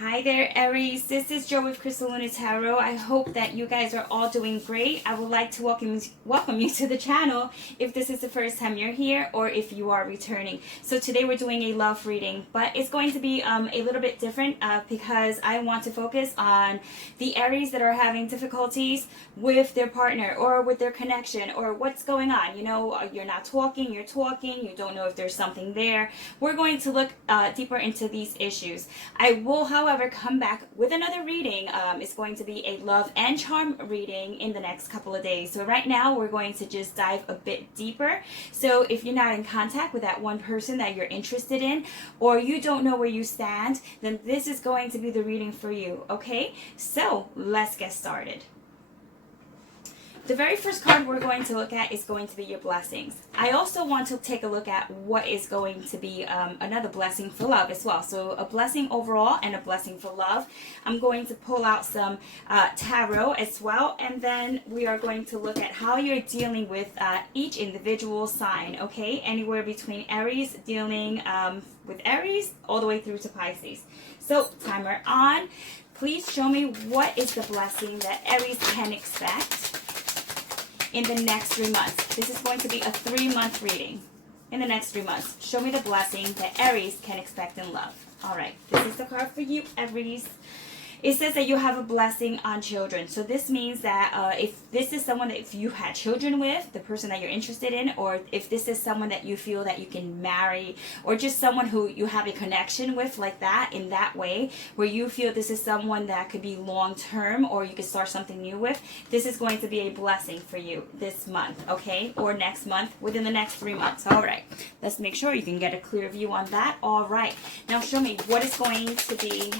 Hi there, Aries. This is Jo with Crystal Luna Tarot. I hope that you guys are all doing great. I would like to welcome you to the channel if this is the first time you're here or if you are returning. So today we're doing a love reading, but it's going to be a little bit different because I want to focus on the Aries that are having difficulties with their partner or with their connection or what's going on. You know, you're not talking, you're talking, you don't know if there's something there. We're going to look deeper into these issues. I will, however, come back with another reading. It's going to be a love and charm reading in the next couple of days. So right now we're going to just dive a bit deeper. So if you're not in contact with that one person that you're interested in, or you don't know where you stand, then this is going to be the reading for you. Okay, so let's get started. The very first card we're going to look at is going to be your blessings. I also want to take a look at what is going to be another blessing for love as well. So a blessing overall and a blessing for love. I'm going to pull out some tarot as well, and then we are going to look at how you're dealing with each individual sign, okay? Anywhere between Aries, dealing with Aries, all the way through to Pisces. So timer on. Please show me what is the blessing that Aries can expect in the next 3 months. This is going to be a 3-month reading. In the next 3 months, show me the blessing that Aries can expect in love. All right, this is the card for you, Aries. It says that you have a blessing on children. So this means that if this is someone that if you had children with, the person that you're interested in, or if this is someone that you feel that you can marry, or just someone who you have a connection with like that, in that way, where you feel this is someone that could be long-term or you could start something new with, this is going to be a blessing for you this month, okay? Or next month, within the next 3 months. All right, let's make sure you can get a clear view on that. All right, now show me what is going to be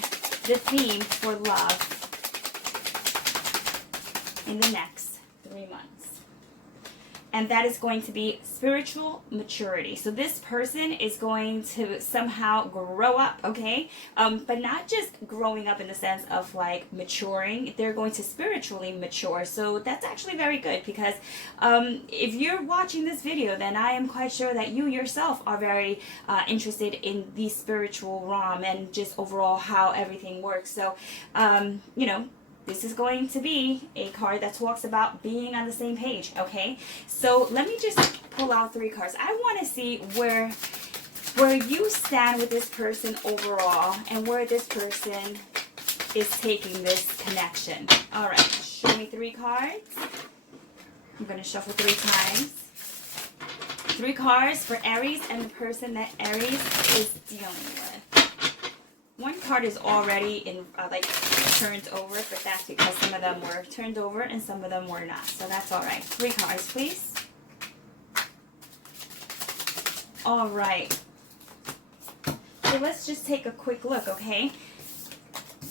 the theme for love in the next 3 months. And that is going to be spiritual maturity. So this person is going to somehow grow up, okay? But not just growing up in the sense of like maturing. They're going to spiritually mature. So that's actually very good because if you're watching this video, then I am quite sure that you yourself are very interested in the spiritual realm and just overall how everything works. So, you know, this is going to be a card that talks about being on the same page, okay? So let me just pull out 3 cards. I want to see where you stand with this person overall and where this person is taking this connection. All right, show me 3 cards. I'm going to shuffle 3 times. 3 cards for Aries and the person that Aries is dealing with. 1 card is already in like turned over, but that's because some of them were turned over and some of them were not. So that's all right. 3 cards, please. All right. So let's just take a quick look, okay?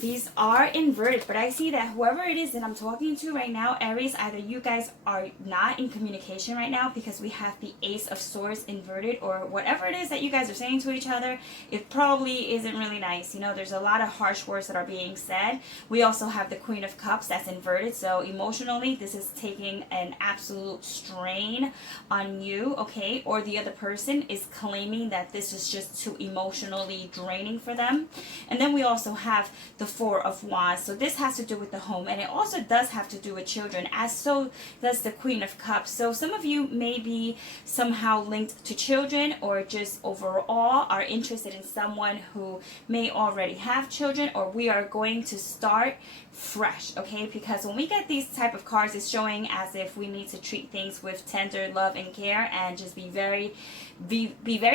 These are inverted, but I see that whoever it is that I'm talking to right now, Aries, either you guys are not in communication right now because we have the Ace of Swords inverted, or whatever it is that you guys are saying to each other, it probably isn't really nice. You know, there's a lot of harsh words that are being said. We also have the Queen of Cups that's inverted, so emotionally, this is taking an absolute strain on you, okay? Or the other person is claiming that this is just too emotionally draining for them. And then we also have the 4 of Wands. So this has to do with the home, and it also does have to do with children, as so does the Queen of Cups. So some of you may be somehow linked to children, or just overall are interested in someone who may already have children, or we are going to start fresh, okay? Because when we get these type of cards, it's showing as if we need to treat things with tender love and care, and just be very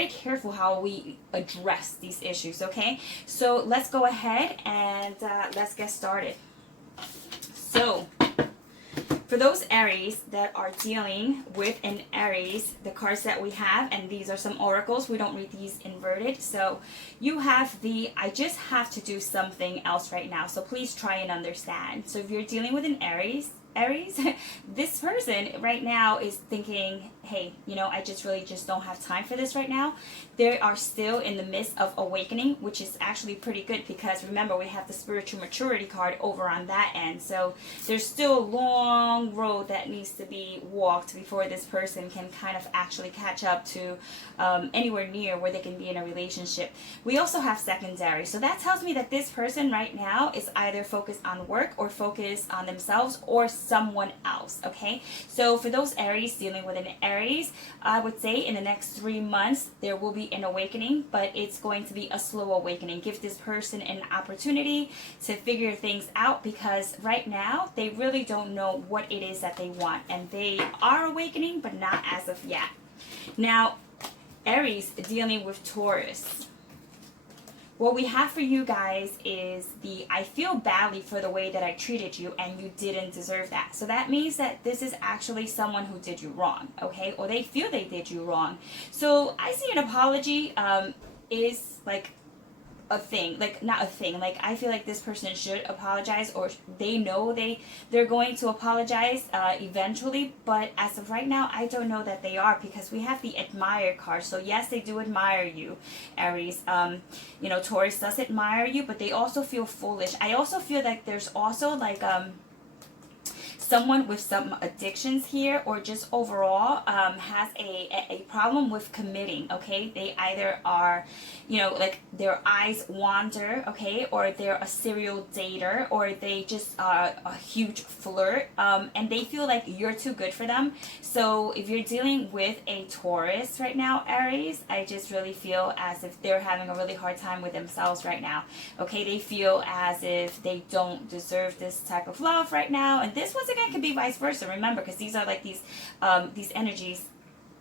careful how we address these issues, okay? So let's go ahead and let's get started. So for those Aries that are dealing with an Aries, the cards that we have, and these are some oracles, we don't read these inverted. So you have the I just have to do something else right now, so please try and understand. So if you're dealing with an Aries, Aries, this person right now is thinking, hey, you know, I just don't have time for this right now. They are still in the midst of awakening, which is actually pretty good because remember, we have the spiritual maturity card over on that end. So there's still a long road that needs to be walked before this person can kind of actually catch up to anywhere near where they can be in a relationship. We also have secondary. So that tells me that this person right now is either focused on work or focused on themselves or someone else. Okay, so for those Aries dealing with an Aries, I would say in the next 3 months there will be an awakening, but it's going to be a slow awakening. Give this person an opportunity to figure things out because right now they really don't know what it is that they want, and they are awakening but not as of yet. Now Aries dealing with Taurus. What we have for you guys is the I feel badly for the way that I treated you and you didn't deserve that. So that means that this is actually someone who did you wrong, okay? Or they feel they did you wrong. So I see an apology is like a thing, like not a thing, like I feel like this person should apologize, or they know they're going to apologize eventually, but as of right now I don't know that they are, because we have the admire card. So yes, they do admire you, Aries. You know, Taurus does admire you, but they also feel foolish. I also feel like there's also like someone with some addictions here, or just overall has a problem with committing, okay? They either are, you know, like their eyes wander, okay, or they're a serial dater, or they just are a huge flirt, and they feel like you're too good for them. So if you're dealing with a Taurus right now, Aries, I just really feel as if they're having a really hard time with themselves right now, okay? They feel as if they don't deserve this type of love right now, and this was again could be vice versa, remember, because these are like these energies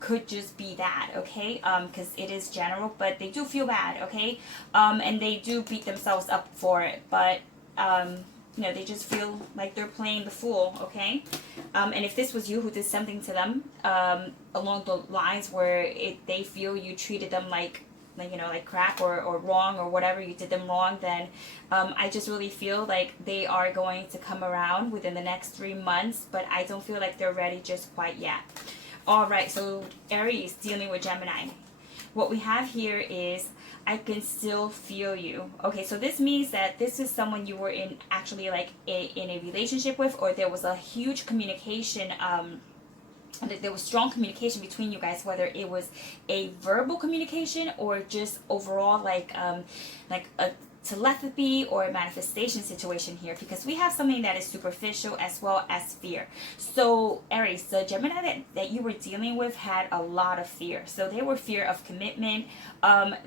could just be that, okay? Because it is general, but they do feel bad, okay? And they do beat themselves up for it, but you know, they just feel like they're playing the fool, okay? And if this was you who did something to them along the lines where they feel you treated them like you know, like crap or wrong or whatever, you did them wrong, then I just really feel like they are going to come around within the next 3 months, but I don't feel like they're ready just quite yet. All right, so Aries dealing with Gemini. What we have here is I can still feel you. Okay, so this means that this is someone you were in actually like in a relationship with, or there was a huge communication there was strong communication between you guys, whether it was a verbal communication or just overall like a telepathy or a manifestation situation here, because we have something that is superficial as well as fear. So Aries, the Gemini that you were dealing with had a lot of fear. So they were fear of commitment.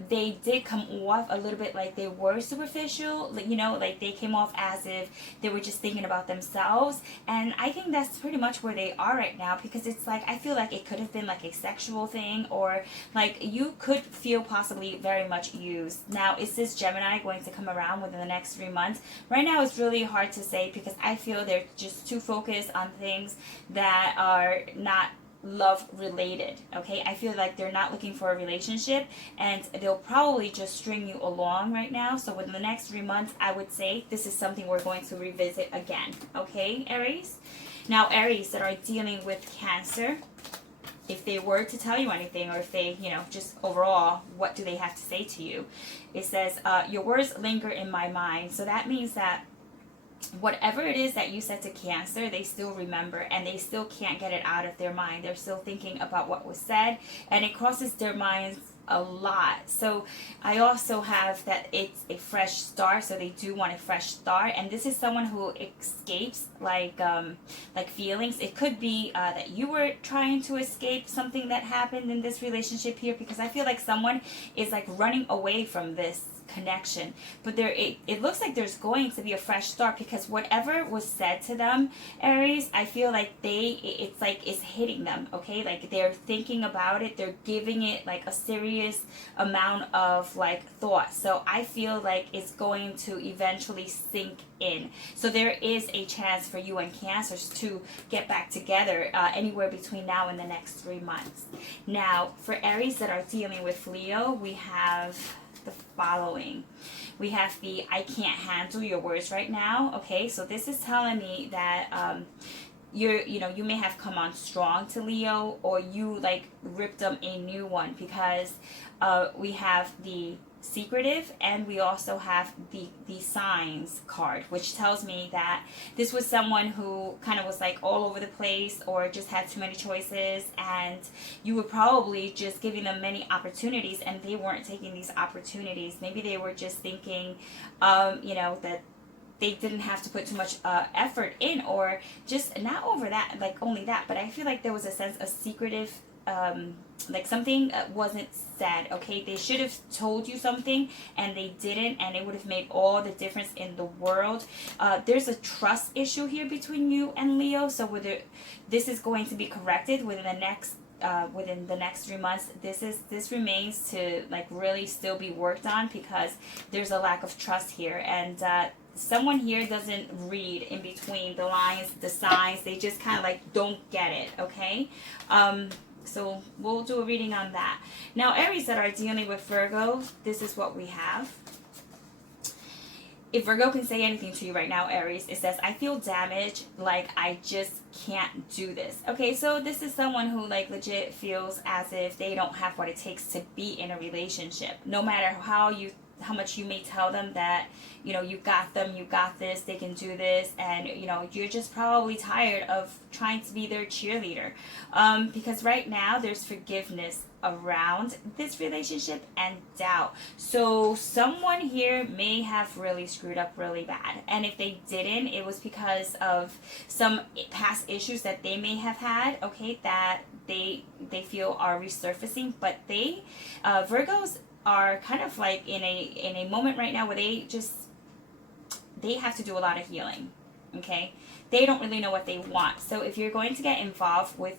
They did come off a little bit like they were superficial, like, you know, like they came off as if they were just thinking about themselves, and I think that's pretty much where they are right now, because it's like I feel like it could have been like a sexual thing, or like you could feel possibly very much used. Now, is this Gemini going to come around within the next 3 months? Right now it's really hard to say, because I feel they're just too focused on things that are not love related, okay? I feel like they're not looking for a relationship, and they'll probably just string you along right now. So within the next 3 months, I would say this is something we're going to revisit again, okay, Aries? Now, Aries that are dealing with Cancer, if they were to tell you anything, or if they, you know, just overall, what do they have to say to you? It says, your words linger in my mind. So that means that whatever it is that you said to Cancer, they still remember, and they still can't get it out of their mind. They're still thinking about what was said, and it crosses their minds a lot. So I also have that it's a fresh start, so they do want a fresh start, and this is someone who escapes like feelings. It could be that you were trying to escape something that happened in this relationship here, because I feel like someone is like running away from this connection, but it looks like there's going to be a fresh start, because whatever was said to them, Aries, I feel like it's like it's hitting them, okay? Like they're thinking about it, they're giving it like a serious amount of like thought. So I feel like it's going to eventually sink in. So there is a chance for you and Cancers to get back together anywhere between now and the next 3 months. Now, for Aries that are dealing with Leo, we have the following. We have the I can't handle your words right now, okay? So this is telling me that you may have come on strong to Leo, or you like ripped them a new one, because we have the secretive, and we also have the signs card, which tells me that this was someone who kind of was like all over the place, or just had too many choices, and you were probably just giving them many opportunities, and they weren't taking these opportunities. Maybe they were just thinking that they didn't have to put too much effort in, or just not over that, like only that, but I feel like there was a sense of secretive, like something wasn't said. Okay, they should have told you something and they didn't, and it would have made all the difference in the world. There's a trust issue here between you and Leo, so whether this is going to be corrected within the next 3 months, this remains to like really still be worked on, because there's a lack of trust here, and someone here doesn't read in between the lines, the signs. They just kind of like don't get it. Okay, so we'll do a reading on that. Now, Aries that are dealing with Virgo, this is what we have. If Virgo can say anything to you right now, Aries, it says, I feel damaged, like I just can't do this. Okay, so this is someone who like legit feels as if they don't have what it takes to be in a relationship. No matter how much you may tell them that, you got them, you got this, they can do this, and you're just probably tired of trying to be their cheerleader, because right now there's forgiveness around this relationship and doubt. So someone here may have really screwed up really bad, and if they didn't, it was because of some past issues that they may have had, okay, that they feel are resurfacing. But they Virgos are kind of like in a moment right now where they have to do a lot of healing. Okay, they don't really know what they want. So if you're going to get involved with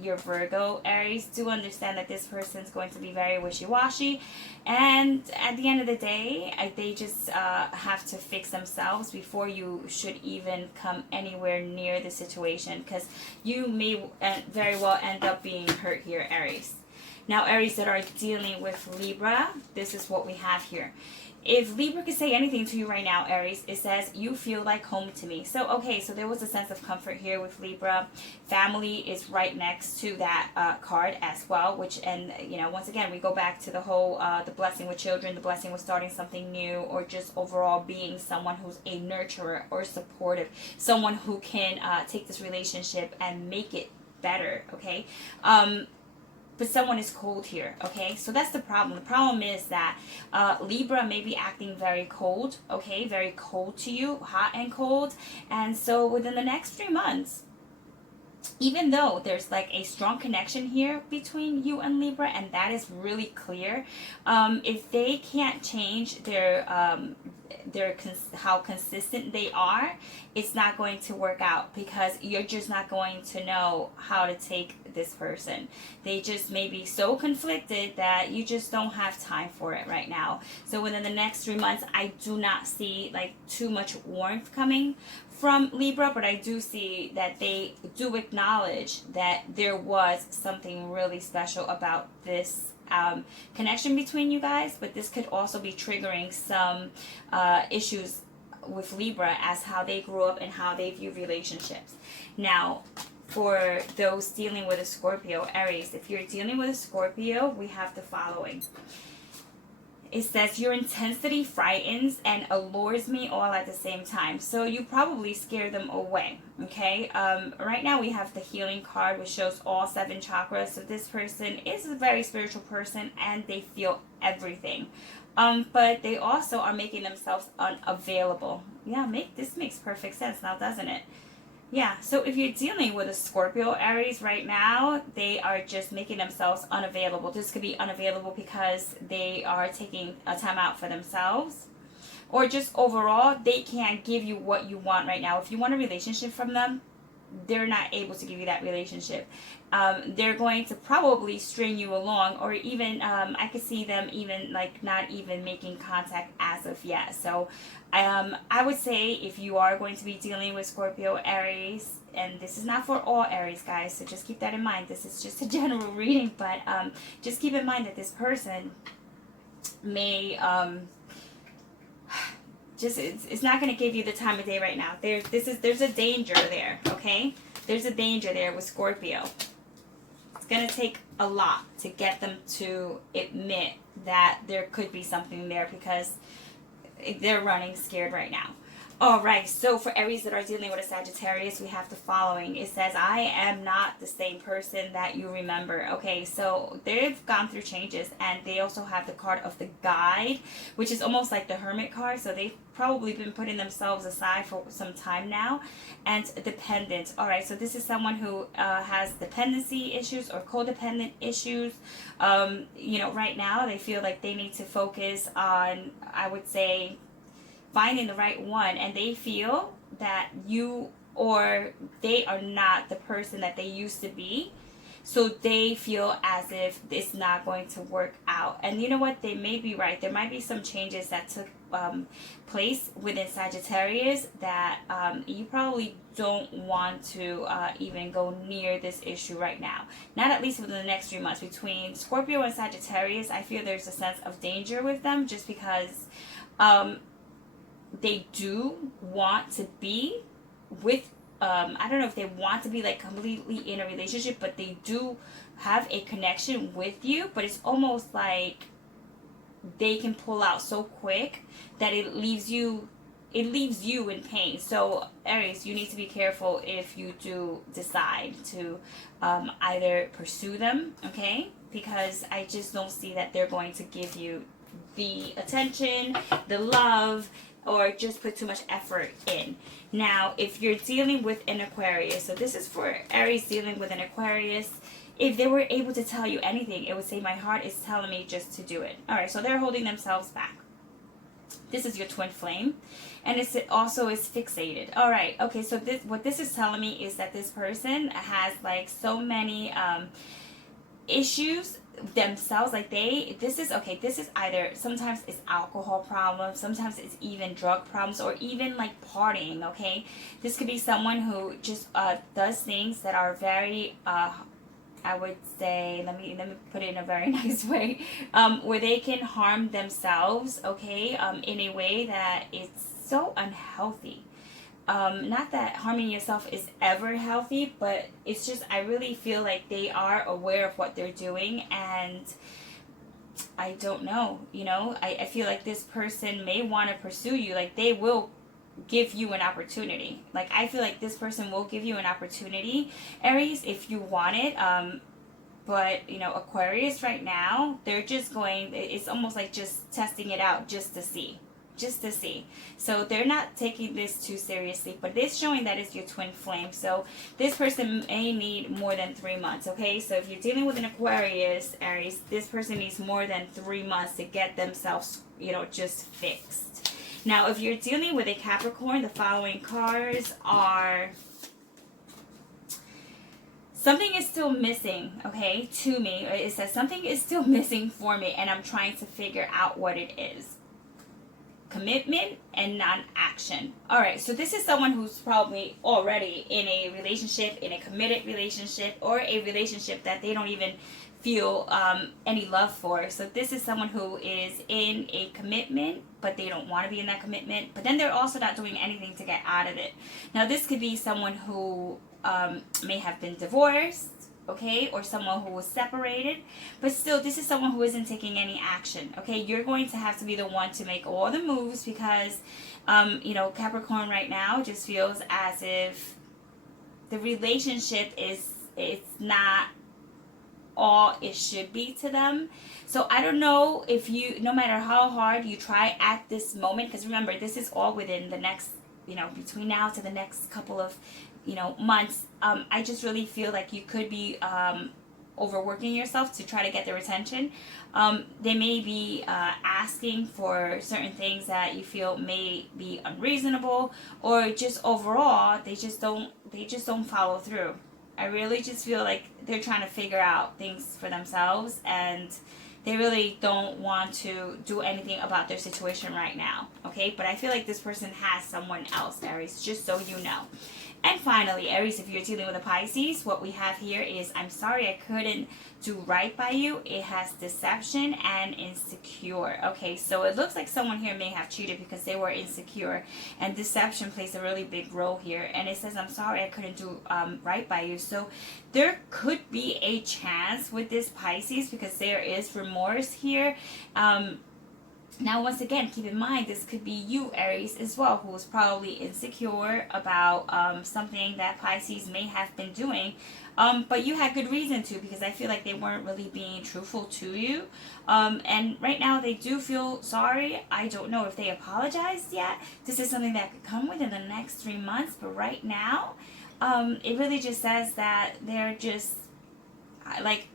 your Virgo Aries, do understand that this person's going to be very wishy-washy, and at the end of the day, they just have to fix themselves before you should even come anywhere near the situation, because you may very well end up being hurt here, Aries. Now, Aries that are dealing with Libra, this is what we have here. If Libra could say anything to you right now, Aries, it says, you feel like home to me. So, okay, so there was a sense of comfort here with Libra. Family is right next to that card as well, which, and, once again, we go back to the whole, the blessing with children, the blessing with starting something new, or just overall being someone who's a nurturer or supportive, someone who can take this relationship and make it better, okay? But someone is cold here, okay? So that's the problem. The problem is that Libra may be acting very cold, okay? Very cold to you, hot and cold. And so within the next 3 months, even though there's like a strong connection here between you and Libra, and that is really clear, if they can't change their how consistent they are, it's not going to work out, because you're just not going to know how to take this person. They just may be so conflicted that you just don't have time for it right now. So within the next 3 months, I do not see like too much warmth coming from Libra, but I do see that they do acknowledge that there was something really special about this connection between you guys, but this could also be triggering some issues with Libra as how they grew up and how they view relationships. Now, for those dealing with a Scorpio, Aries, if you're dealing with a Scorpio, we have the following. It says, your intensity frightens and allures me all at the same time. So you probably scare them away, okay? Right now we have the healing card, which shows all 7 chakras. So this person is a very spiritual person, and they feel everything. But they also are making themselves unavailable. Yeah, this makes perfect sense now, doesn't it? Yeah, so if you're dealing with a Scorpio Aries right now, they are just making themselves unavailable. This could be unavailable because they are taking a time out for themselves, or just overall, they can't give you what you want right now. If you want a relationship from them, they're not able to give you that relationship. They're going to probably string you along, or even I could see them even like not even making contact as of yet. So I would say, if you are going to be dealing with Scorpio Aries, and this is not for all Aries, guys, so just keep that in mind. This is just a general reading, but just keep in mind that this person may it's not going to give you the time of day right now. There's a danger there, okay? There's a danger there with Scorpio. It's going to take a lot to get them to admit that there could be something there, because they're running scared right now. All right, so for Aries that are dealing with a Sagittarius, we have the following. It says, I am not the same person that you remember. Okay, so they've gone through changes, and they also have the card of the Guide, which is almost like the Hermit card. So they've probably been putting themselves aside for some time now. And dependent. All right, so this is someone who has dependency issues or codependent issues. You know, right now they feel like they need to focus on, I would say, finding the right one, and they feel that you or they are not the person that they used to be, so they feel as if it's not going to work out. And you know what, they may be right. There might be some changes that took place within Sagittarius that you probably don't want to even go near this issue right now, not at least within the next 3 months. Between Scorpio and Sagittarius, I feel there's a sense of danger with them, just because they do want to be with, I don't know if they want to be like completely in a relationship, but they do have a connection with you, but it's almost like they can pull out so quick that it leaves you in pain. So Aries, you need to be careful if you do decide to either pursue them, okay? Because I just don't see that they're going to give you the attention, the love, or just put too much effort in. Now, if you're dealing with an Aquarius, so this is for Aries dealing with an Aquarius, if they were able to tell you anything, it would say, my heart is telling me just to do it. All right, so they're holding themselves back. This is your twin flame, and it also is fixated. All right, okay, so what this is telling me is that this person has like so many issues themselves. Like this is either, sometimes it's alcohol problems, sometimes it's even drug problems, or even like partying. Okay, this could be someone who just does things that are very I would say, let me put it in a very nice way, where they can harm themselves, okay, in a way that is so unhealthy. Not that harming yourself is ever healthy, but it's just, I really feel like they are aware of what they're doing, and I don't know, you know, I feel like this person may want to pursue you. Like, they will give you an opportunity. Like, I feel like this person will give you an opportunity, Aries, if you want it. But, you know, Aquarius right now, they're just going, it's almost like just testing it out just to see. So they're not taking this too seriously, but it's showing that it's your twin flame. So this person may need more than 3 months, okay? So if you're dealing with an Aquarius, Aries, this person needs more than 3 months to get themselves, you know, just fixed. Now, if you're dealing with a Capricorn, the following cards are, something is still missing, okay, to me. It says something is still missing for me, and I'm trying to figure out what it is. Commitment and non-action. All right, so this is someone who's probably already in a relationship, in a committed relationship, or a relationship that they don't even feel any love for. So this is someone who is in a commitment, but they don't want to be in that commitment, but then they're also not doing anything to get out of it. Now, this could be someone who may have been divorced, okay, or someone who was separated, but still, this is someone who isn't taking any action, okay? You're going to have to be the one to make all the moves, because, you know, Capricorn right now just feels as if the relationship it's not all it should be to them. So I don't know if you, no matter how hard you try at this moment, because remember, this is all within the next, you know, between now to the next couple of, you know, months. I just really feel like you could be overworking yourself to try to get their attention. They may be asking for certain things that you feel may be unreasonable, or just overall they just don't follow through. I really just feel like they're trying to figure out things for themselves, and They really don't want to do anything about their situation right now, okay? But I feel like this person has someone else, Aries, just so you know. And finally, Aries, if you're dealing with a Pisces, what we have here is, I'm sorry I couldn't do right by you. It has deception and insecure. Okay, so it looks like someone here may have cheated because they were insecure, and deception plays a really big role here. And it says, I'm sorry I couldn't do right by you. So there could be a chance with this Pisces because there is remorse here. Now, once again, keep in mind, this could be you, Aries, as well, who is probably insecure about something that Pisces may have been doing. But you had good reason to, because I feel like they weren't really being truthful to you. And right now, they do feel sorry. I don't know if they apologized yet. This is something that could come within the next 3 months. But right now, it really just says that they're just, like,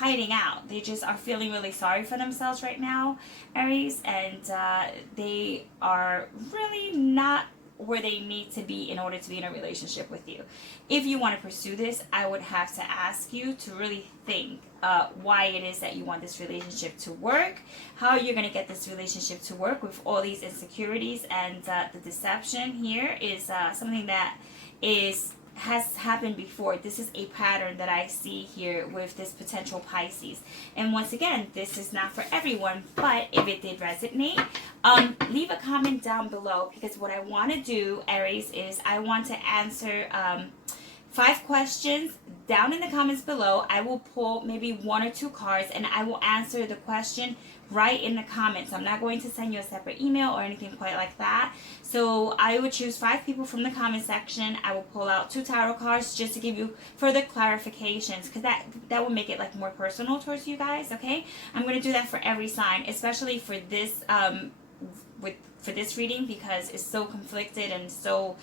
hiding out. They just are feeling really sorry for themselves right now, Aries, and they are really not where they need to be in order to be in a relationship with you. If you want to pursue this, I would have to ask you to really think why it is that you want this relationship to work, how you're going to get this relationship to work with all these insecurities, and the deception here is something that has happened before. This is a pattern that I see here with this potential Pisces. And once again, this is not for everyone, but if it did resonate, leave a comment down below, because what I want to do, Aries, is I want to answer 5 questions down in the comments below. I will pull maybe 1 or 2 cards, and I will answer the question right in the comments. I'm not going to send you a separate email or anything quite like that. So I would choose 5 people from the comment section. I will pull out 2 tarot cards just to give you further clarifications, because that will make it like more personal towards you guys. Okay, I'm going to do that for every sign, especially for this for this reading, because it's so conflicted and so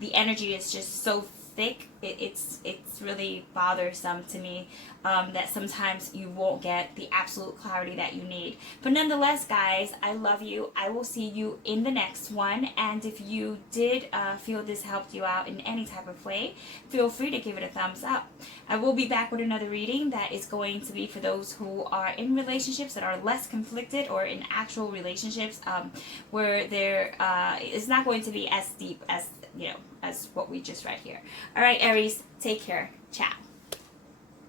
the energy is just so thick. It's really bothersome to me that sometimes you won't get the absolute clarity that you need. But nonetheless, guys, I love you. I will see you in the next one. And if you did feel this helped you out in any type of way, feel free to give it a thumbs up. I will be back with another reading that is going to be for those who are in relationships that are less conflicted, or in actual relationships where there is not going to be as deep as, you know, as what we just read here. All right, Aries, take care. Ciao.